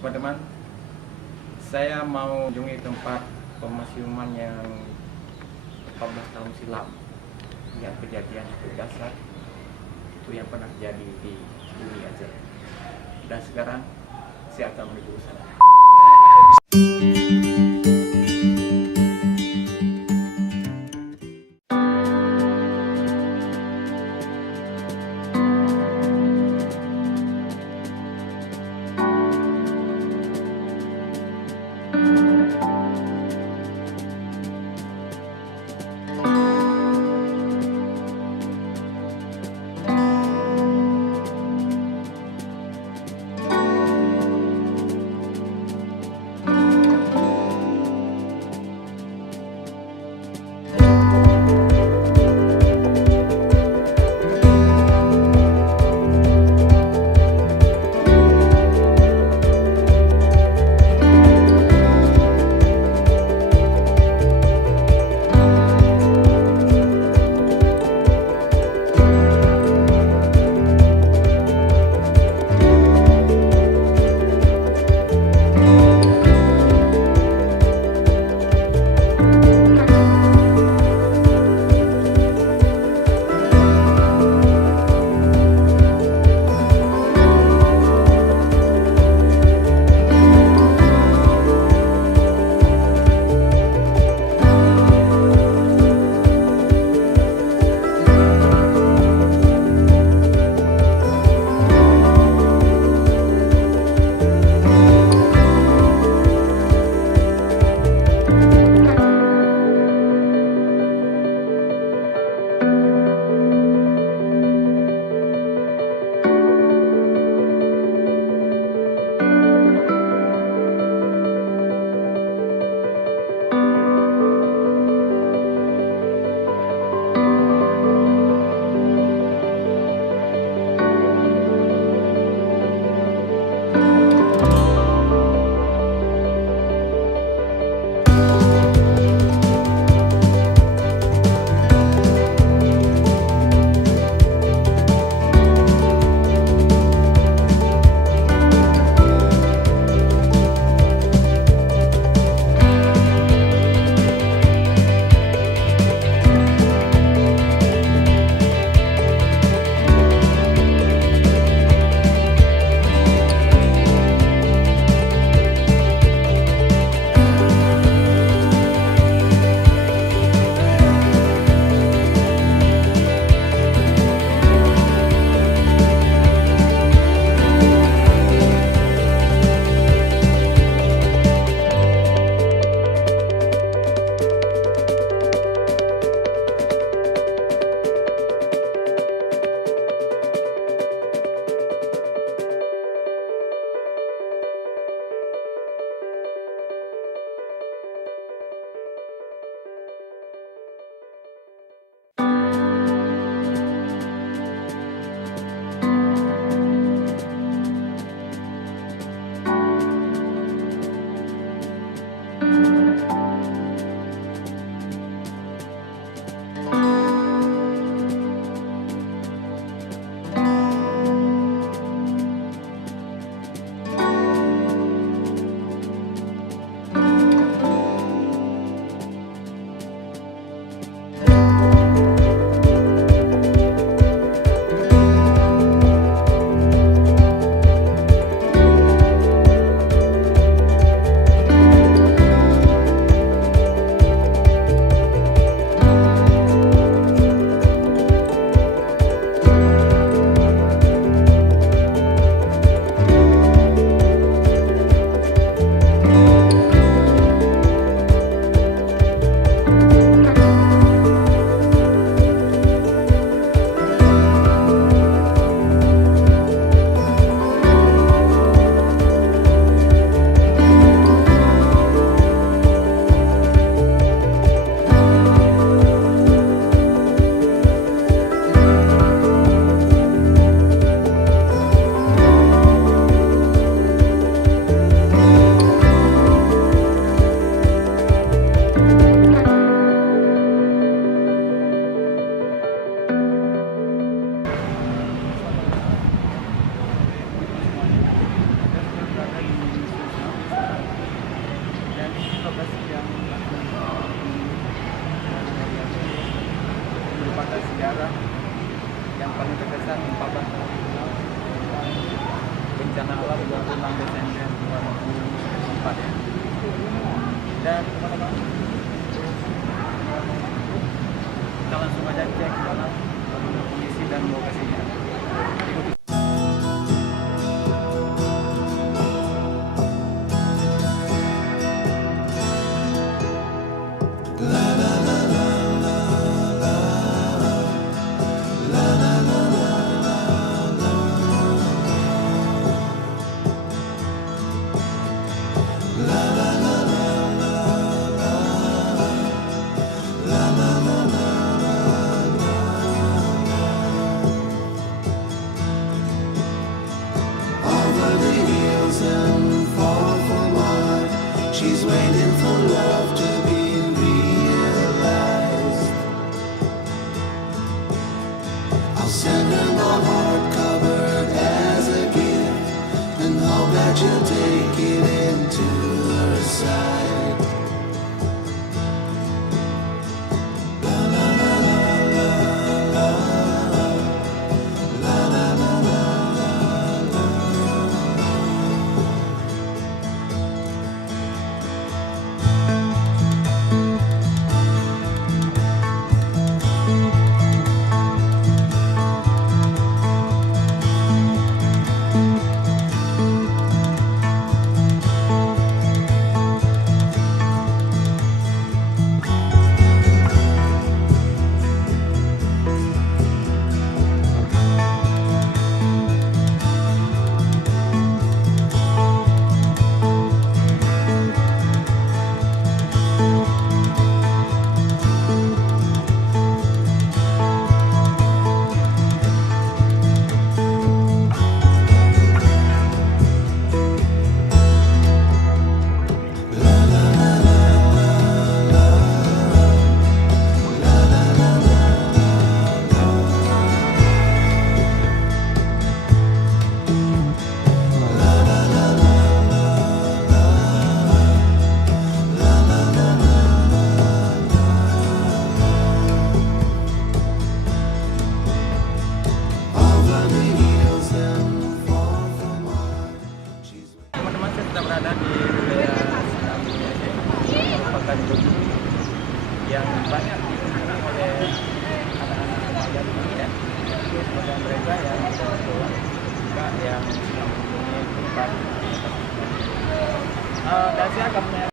Teman-teman, saya mau kunjungi tempat pemasiuman yang 14 tahun silam yang kejadian cukup dahsyat itu yang pernah terjadi di Bumi Aceh. Dan sekarang saya akan menuju ke sana. pada sejarah yang paling berkesan 14 tahun silam bencana alam 26 Desember 2004 ya. Dan teman-teman, kita langsung aja cek dalam kondisi dan lokasinya. Ikuti. She's waiting for love to be realized. I'll send her my heart covered as a gift, and hope that you'll take it into her side. La la la la la la la la la la. Teman-teman, saya sudah berada di wilayah merupakan gedung yang banyak dikunjungi oleh anak-anak remaja di sini ya. Semoga mereka yang juga yang mengunjungi tempat dan saya akan